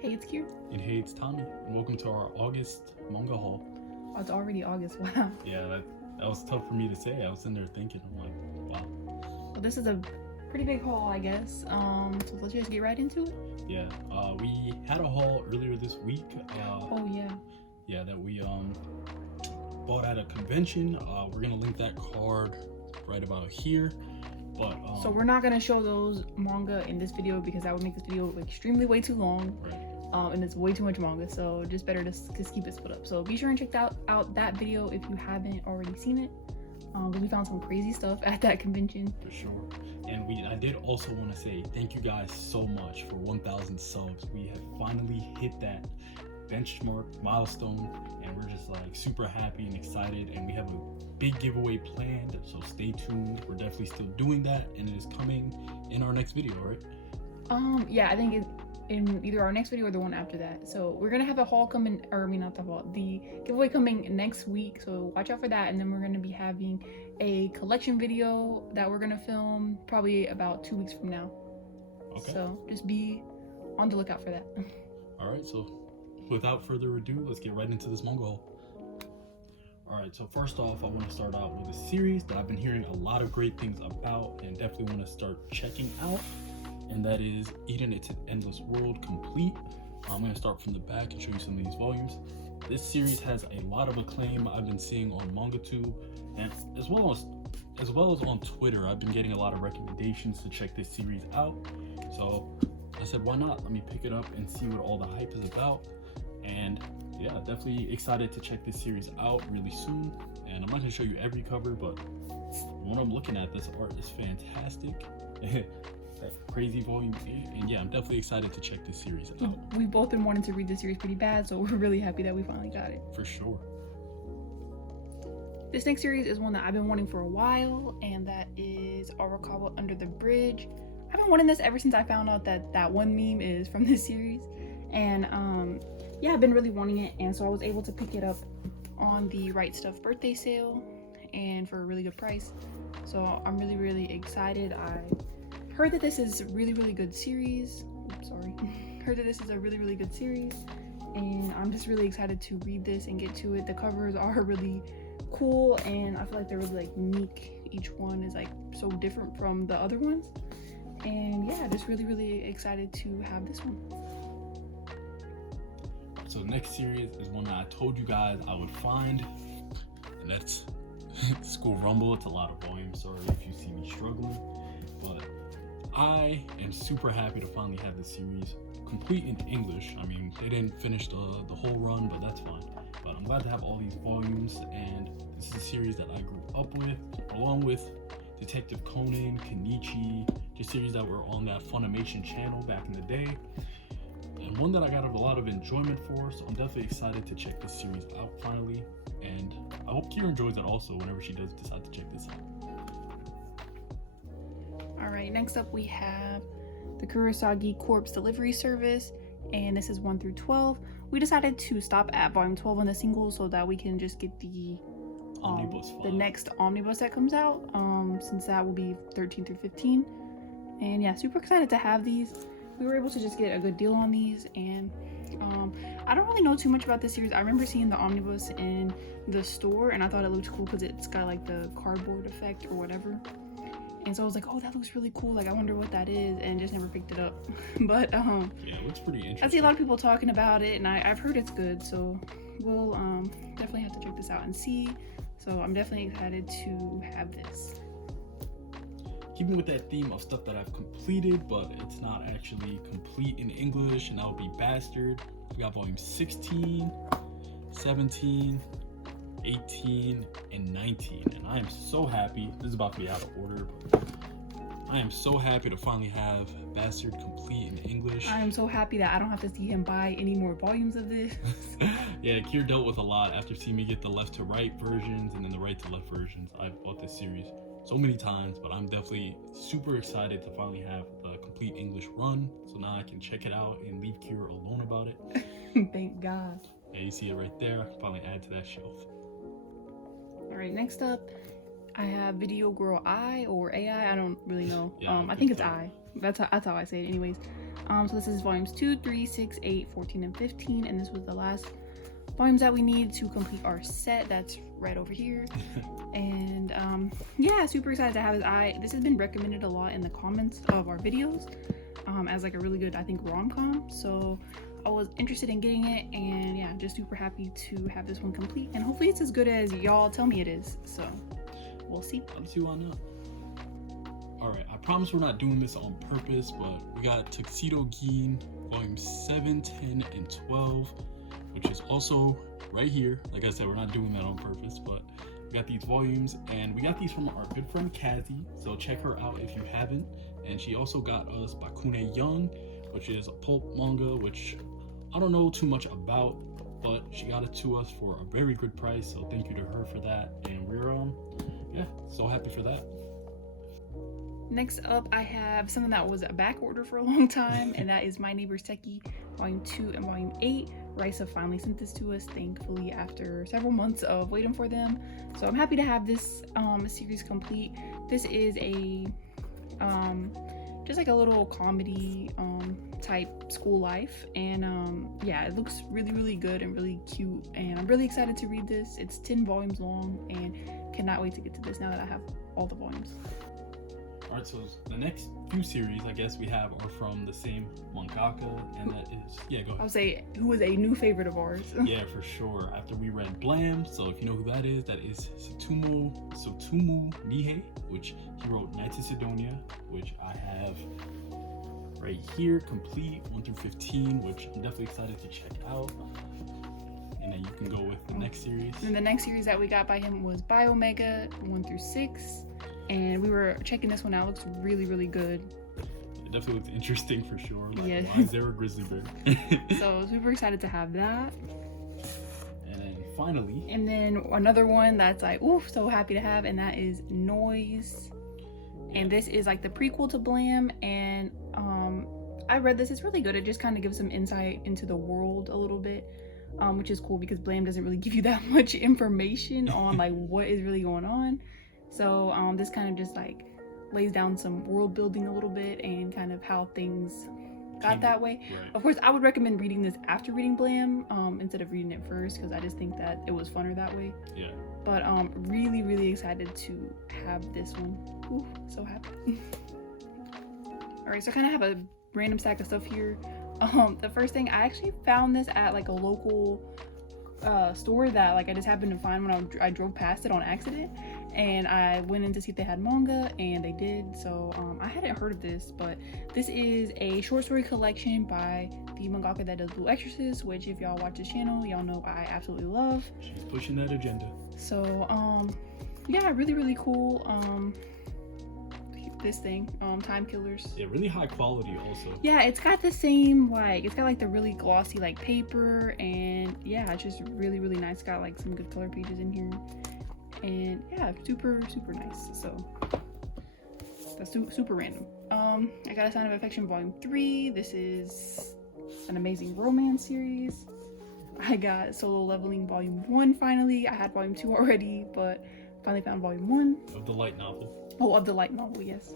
Hey, it's Kir. And hey, it's Tommy, and welcome to our August manga haul. Oh, it's already August. Wow. Yeah, that was tough for me to say. I was in there thinking, I'm like, wow. Well, this is a pretty big haul, I guess. So let's just get right into it. Yeah, we had a haul earlier this week. Oh yeah. Yeah, that we bought at a convention. We're gonna link that card right about here. But so we're not gonna show those manga in this video because that would make this video extremely way too long. Right. And it's way too much manga, so just better to just keep it split up. So be sure and check out that video if you haven't already seen it. But we found some crazy stuff at that convention. For sure. And I did also want to say thank you guys so much for 1,000 subs. We have finally hit that benchmark milestone, and we're just like super happy and excited, and we have a big giveaway planned, so stay tuned. We're definitely still doing that, and it is coming in our next video, right? Yeah, I think in either our next video or the one after that. So we're gonna have a haul coming, or I mean not the haul, the giveaway coming next week, so watch out for that. And then we're gonna be having a collection video that we're gonna film probably about 2 weeks from now. Okay. So just be on the lookout for that. All right, so without further ado, let's get right into this manga haul. All right, so first off, I want to start out with a series that I've been hearing a lot of great things about and definitely want to start checking out, and that is Eden It's an Endless World Complete. I'm going to start from the back and show you some of these volumes. This series has a lot of acclaim I've been seeing on MangaTube, and as well as on Twitter. I've been getting a lot of recommendations to check this series out, so I said, why not? Let me pick it up and see what all the hype is about. And yeah, definitely excited to check this series out really soon. And I'm not going to show you every cover, but when I'm looking at this art is fantastic. That crazy volume 8, and yeah, I'm definitely excited to check this series out. We've both been wanting to read this series pretty bad, so we're really happy that we finally got it. For sure. This next series is one that I've been wanting for a while, and that is Arakawa Under the Bridge. I've been wanting this ever since I found out that one meme is from this series, and yeah, I've been really wanting it, and so I was able to pick it up on the Right Stuff birthday sale and for a really good price. So I'm really excited. I heard that this is a really good series. Oops, sorry. Heard that this is a really good series, and I'm just really excited to read this and get to it. The covers are really cool, and I feel like they're really like unique. Each one is like so different from the other ones, and yeah, just really excited to have this one. So the next series is one that I told you guys I would find, and that's School Rumble. It's a lot of volumes, sorry if you see me struggling, but I am super happy to finally have this series complete in English. I mean, they didn't finish the whole run, but that's fine. But I'm glad to have all these volumes, and this is a series that I grew up with, along with Detective Conan, Kenichi, just series that were on that Funimation channel back in the day, and one that I got a lot of enjoyment for, so I'm definitely excited to check this series out finally, and I hope Kira enjoys it also whenever she does decide to check this out. Alright, next up we have the Kurosagi Corpse Delivery Service, and this is 1 through 12. We decided to stop at volume 12 on the single so that we can just get the next omnibus that comes out, since that will be 13 through 15. And yeah, super excited to have these. We were able to just get a good deal on these, and I don't really know too much about this series. I remember seeing the omnibus in the store, and I thought it looked cool because it's got like the cardboard effect or whatever. And so I was like, oh, that looks really cool. Like, I wonder what that is, and just never picked it up. But yeah, it looks pretty interesting. I see a lot of people talking about it, and I've heard it's good. So we'll definitely have to check this out and see. So I'm definitely excited to have this. Keeping with that theme of stuff that I've completed, but it's not actually complete in English, and that would be Bastard. We got volume 16, 17, 18, and 19, and I am so happy. This is about to be out of order, but I am so happy to finally have Bastard complete in English. I am so happy that I don't have to see him buy any more volumes of this. Yeah, Kir dealt with a lot after seeing me get the left to right versions and then the right to left versions. I've bought this series so many times, but I'm definitely super excited to finally have the complete English run, so now I can check it out and leave Kira alone about it. Thank God. Yeah, you see it right there. I can finally add to that shelf. Alright, next up I have Video Girl I or AI. I don't really know. Yeah, I think it's I. That's how I say it anyways. So this is volumes 2, 3, 6, 8, 14, and 15, and this was the last volumes that we need to complete our set. That's right over here. And yeah, super excited to have this. This has been recommended a lot in the comments of our videos as like a really good, I think, rom-com. So I was interested in getting it, and yeah, just super happy to have this one complete, and hopefully it's as good as y'all tell me it is. So we'll see. Let's see why not. Alright, I promise we're not doing this on purpose, but we got Tuxedo Gin volumes 7, 10, and 12, which is also right here. Like I said, we're not doing that on purpose, but we got these volumes, and we got these from our good friend Kazi, so check her out if you haven't. And she also got us Bakune Young, which is a pulp manga, which I don't know too much about, but she got it to us for a very good price, so thank you to her for that. And we're yeah, so happy for that. Next up, I have something that was a back order for a long time, and that is My Neighbor's Techie volume 2 and volume 8. Raisa finally sent this to us, thankfully, after several months of waiting for them. So I'm happy to have this series complete. This is a just like a little comedy type school life, and yeah, it looks really good and really cute, and I'm really excited to read this. It's 10 volumes long, and cannot wait to get to this now that I have all the volumes. Alright, so the next few series I guess we have are from the same mangaka, and that is, yeah, go ahead. I would say who is a new favorite of ours. Yeah, for sure. After we read Blam, so if you know who that is Tsutomu Nihei, which he wrote Knights of Sidonia, which I have right here, complete 1 through 15, which I'm definitely excited to check out. And then you can go with the next series. And the next series that we got by him was Manga 1 through 6. And we were checking this one out. It looks really good. It definitely looks interesting for sure. Like, yeah. why is there a grizzly bear? So super excited to have that. And then finally. And then another one that's like, oof, so happy to have, and that is Noise. And this is like the prequel to Blam. And I read this. It's really good. It just kind of gives some insight into the world a little bit, which is cool because Blam doesn't really give you that much information on like what is really going on. So this kind of just like lays down some world building a little bit and kind of how things got that way. Right. Of course, I would recommend reading this after reading Blam instead of reading it first, because I just think that it was funner that way. Yeah. But really excited to have this one. Ooh, so happy. Alright, so I kind of have a random stack of stuff here. The first thing, I actually found this at like a local store that like I just happened to find when I drove past it on accident, and I went in to see if they had manga, and they did. So I hadn't heard of this, but this is a short story collection by the mangaka that does Blue Exorcist, which if y'all watch this channel, y'all know I absolutely love. She's pushing that agenda. So yeah, really cool. This thing, Time Killers. Yeah, really high quality also. Yeah, it's got the same, like, it's got like the really glossy like paper, and yeah, it's just really nice. It's got like some good color pages in here, and yeah, super nice. So that's super random. I got A Sign of Affection volume 3. This is an amazing romance series. I got Solo Leveling volume 1 finally. I had volume 2 already, but finally found volume 1 of the light novel. Oh, of the light novel, yes.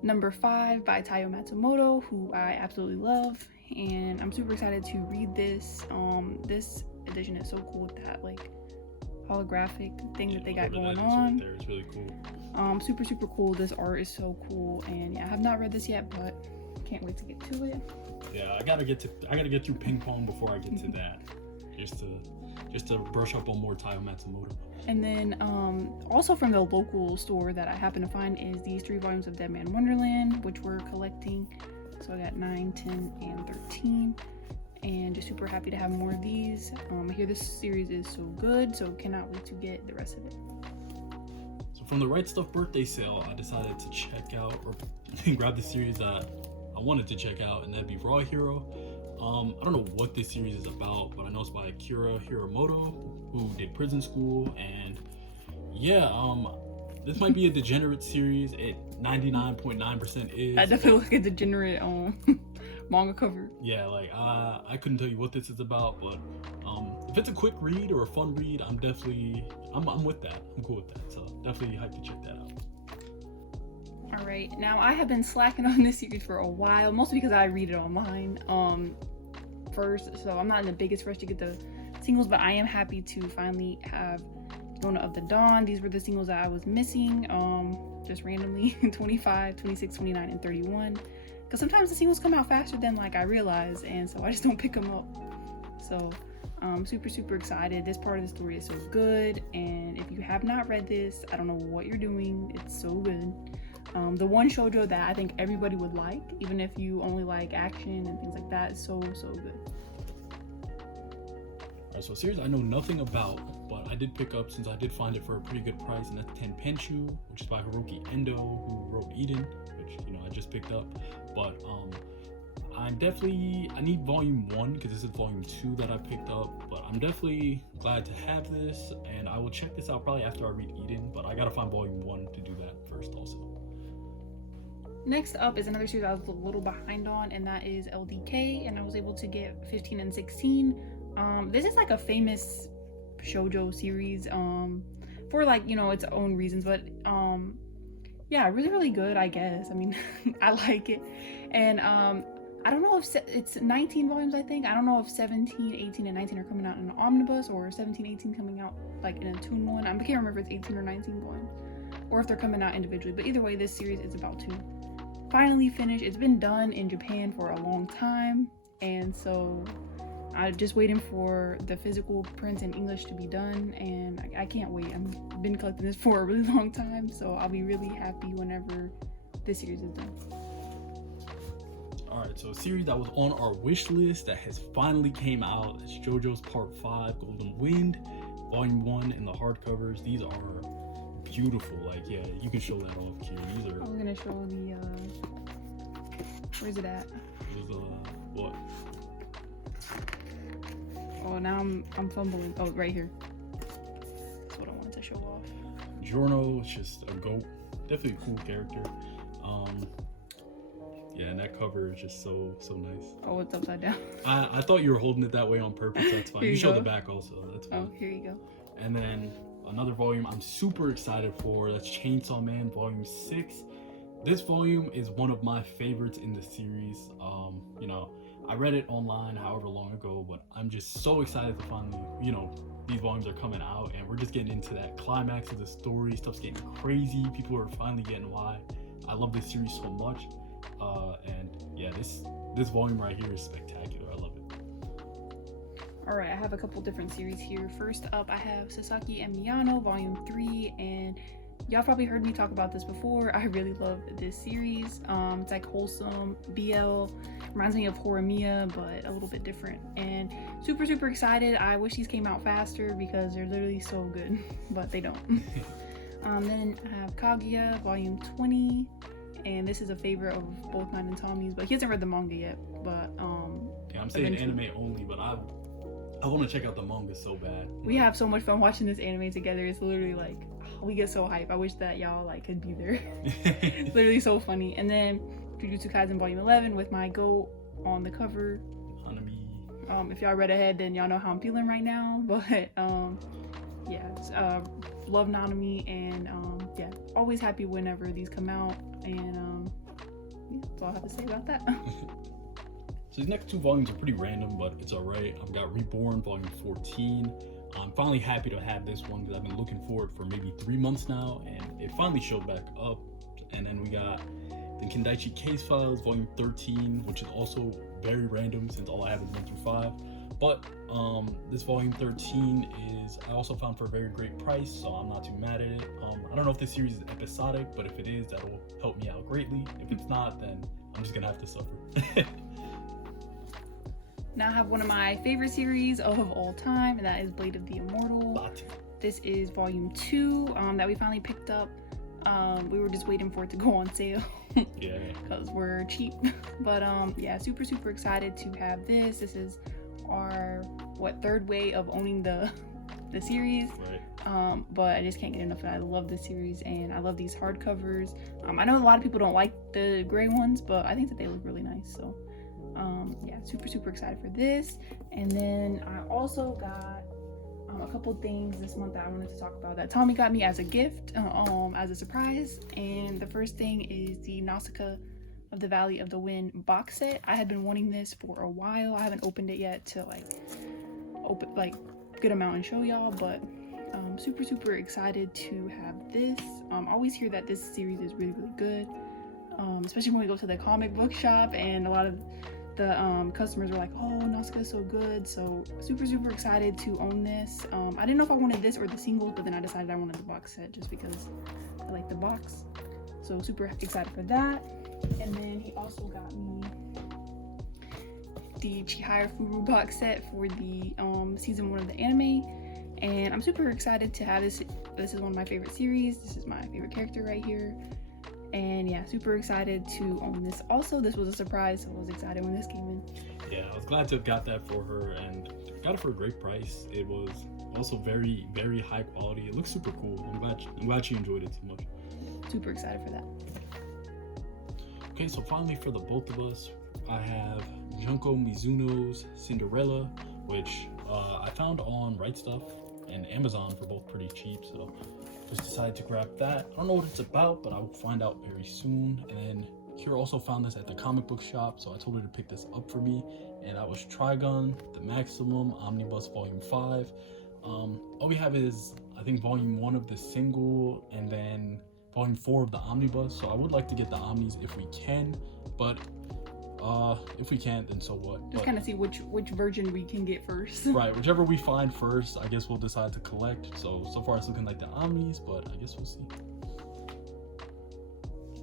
Number 5 by Taiyo Matsumoto, who I absolutely love, and I'm super excited to read this. This edition is so cool with that like holographic thing that they got going on. Right there. It's really cool. Super cool. This art is so cool, and yeah, I have not read this yet, but can't wait to get to it. Yeah, I gotta get through Ping Pong before I get to that, just to brush up on more Taiyo Matsumoto. And then also from the local store that I happened to find is these 3 volumes of Dead Man Wonderland, which we're collecting. So I got 9, 10, and 13, and just super happy to have more of these. I hear this series is so good, so cannot wait to get the rest of it. So from the Right Stuff birthday sale, I decided to check out or grab the series that I wanted to check out, and that'd be Raw Hero. I don't know what this series is about, but I know it's by Akira Hiramoto, who did Prison School, and yeah, this might be a degenerate series. It 99.9% is. I definitely look at degenerate manga cover. Yeah, like I couldn't tell you what this is about, but if it's a quick read or a fun read, I'm with that. I'm cool with that. So definitely hyped to check that out. All right, now I have been slacking on this series for a while, mostly because I read it online first, so I'm not in the biggest rush to get the singles, but I am happy to finally have Dona of the Dawn. These were the singles that I was missing, just randomly, 25, 26, 29, and 31, because sometimes the singles come out faster than like I realize, and so I just don't pick them up. So super excited. This part of the story is so good, and if you have not read this, I don't know what you're doing. It's so good. The one shoujo that I think everybody would like, even if you only like action and things like that, is so good. Alright, so a series I know nothing about, but I did pick up since I did find it for a pretty good price, and that's Tenpenshu, which is by Hiroki Endo, who wrote Eden, which I just picked up. But I need volume 1 because this is volume 2 that I picked up, but I'm definitely glad to have this, and I will check this out probably after I read Eden, but I gotta find volume 1 to do that first also. Next up is another series I was a little behind on, and that is LDK, and I was able to get 15 and 16. This is like a famous shoujo series for like, its own reasons, but yeah, really good, I guess. I mean, I like it. And I don't know if it's 19 volumes, I think. I don't know if 17, 18, and 19 are coming out in an omnibus, or 17, 18 coming out like in a tune one. I can't remember if it's 18 or 19 volumes, or if they're coming out individually. But either way, this series is about to finally finish. It's been done in Japan for a long time, and so I'm just waiting for the physical print in English to be done, and I can't wait. I've been collecting this for a really long time, so I'll be really happy whenever this series is done. Alright, so a series that was on our wish list that has finally came out is JoJo's Part 5 Golden Wind, Volume 1 in the hardcovers. These are beautiful. Like, yeah, you can show that off, Kir. These are... I'm gonna show the where's it at? What? Oh, now I'm fumbling. Oh, right here. That's what I wanted to show off. Giorno is just a goat. Definitely a cool character. Yeah, and that cover is just so nice. Oh, it's upside down. I thought you were holding it that way on purpose. That's fine. You show the back also. That's fine. Oh, here you go. And then another volume I'm super excited for. That's Chainsaw Man Volume 6. This volume is one of my favorites in the series. I read it online however long ago, but I'm just so excited to finally, these volumes are coming out, and we're just getting into that climax of the story. Stuff's getting crazy. People are finally getting why I love this series so much. And yeah, this volume right here is spectacular. I love it. Alright, I have a couple different series here. First up, I have Sasaki and Miyano Volume 3, and y'all probably heard me talk about this before. I really love this series. It's like wholesome BL, reminds me of Horimiya, but a little bit different, and super excited. I wish these came out faster because they're literally so good, but they don't. Then I have Kaguya Volume 20, and this is a favorite of both mine and Tommy's, but he hasn't read the manga yet. But yeah, I'm saying anime only, but I want to check out the manga so bad. We have so much fun watching this anime together. It's literally like, we get so hype. I wish that y'all like could be there. It's literally so funny. And then Jujutsu Kaisen Volume 11 with my goat on the cover. Hanami. If y'all read ahead, then y'all know how I'm feeling right now. But yeah, love Nanami, and yeah, always happy whenever these come out. And yeah, that's all I have to say about that. So these next two volumes are pretty random, but it's alright. I've got Reborn Volume 14. I'm finally happy to have this one because I've been looking for it for maybe 3 months now, and it finally showed back up. And then we got the Kendaichi Case Files Volume 13, which is also very random since all I have is 1 through 5. But this Volume 13 is I also found for a very great price, so I'm not too mad at it. I don't know if this series is episodic, but if it is, that'll help me out greatly. If it's not, then I'm just gonna have to suffer. Now I have one of my favorite series of all time, and that is Blade of the Immortal. This is Volume 2 that we finally picked up. We were just waiting for it to go on sale. Yeah. Because we're cheap. But yeah, super excited to have this. This is our third way of owning the series. Right. But I just can't get enough of it. I love this series, and I love these hardcovers. I know a lot of people don't like the gray ones, but I think that they look really nice. So yeah, super excited for this. And then I also got a couple things this month that I wanted to talk about that Tommy got me as a gift, as a surprise. And the first thing is the Nausicaa of the Valley of the Wind box set. I had been wanting this for a while. I haven't opened it yet to open good amount and show y'all, but super excited to have this. I always hear that this series is really good, especially when we go to the comic book shop, and a lot of the customers were like, oh, Nausicaa is so good. So super excited to own this. I didn't know if I wanted this or the singles, but then I decided I wanted the box set just because I like the box. So super excited for that. And then he also got me the Chihayafuru box set for the season 1 of the anime, and I'm super excited to have this. This is one of my favorite series. This is my favorite character right here, and yeah, super excited to own this. Also, this was a surprise, so I was excited when this came in. Yeah, I was glad to have got that for her, and got it for a great price. It was also very high quality. It looks super cool. I'm glad she enjoyed it so much. Super excited for that. Okay, so finally for the both of us, I have Junko Mizuno's Cinderella, which I found on Right Stuff and Amazon for both pretty cheap, so just decided to grab that. I don't know what it's about, but I will find out very soon. And then Kir also found this at the comic book shop, so I told her to pick this up for me, and that was Trigun, the Maximum Omnibus Volume 5. All we have is, I think, Volume 1 of the single, and then Volume 4 of the Omnibus, so I would like to get the Omnis if we can, but if we can't, then so what. Just kind of see which version we can get first. Right, whichever we find first, I guess we'll decide to collect. So far it's looking like the Omnis, but I guess we'll see.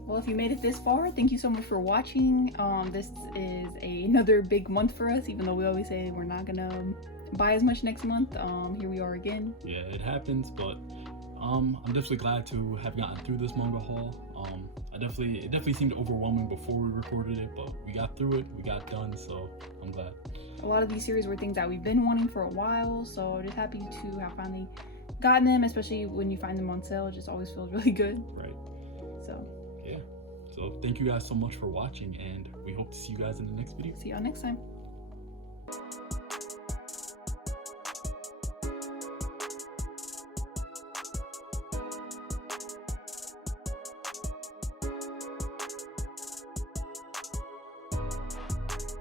Well, if you made it this far, thank you so much for watching. This is another big month for us, even though we always say we're not gonna buy as much next month. Here we are again. Yeah, it happens, but I'm definitely glad to have gotten through this manga haul. It definitely seemed overwhelming before we recorded it, but we got through it, we got done, so I'm glad. A lot of these series were things that we've been wanting for a while, so just happy to have finally gotten them, especially when you find them on sale. It just always feels really good. Right. So yeah. So thank you guys so much for watching, and we hope to see you guys in the next video. See y'all next time.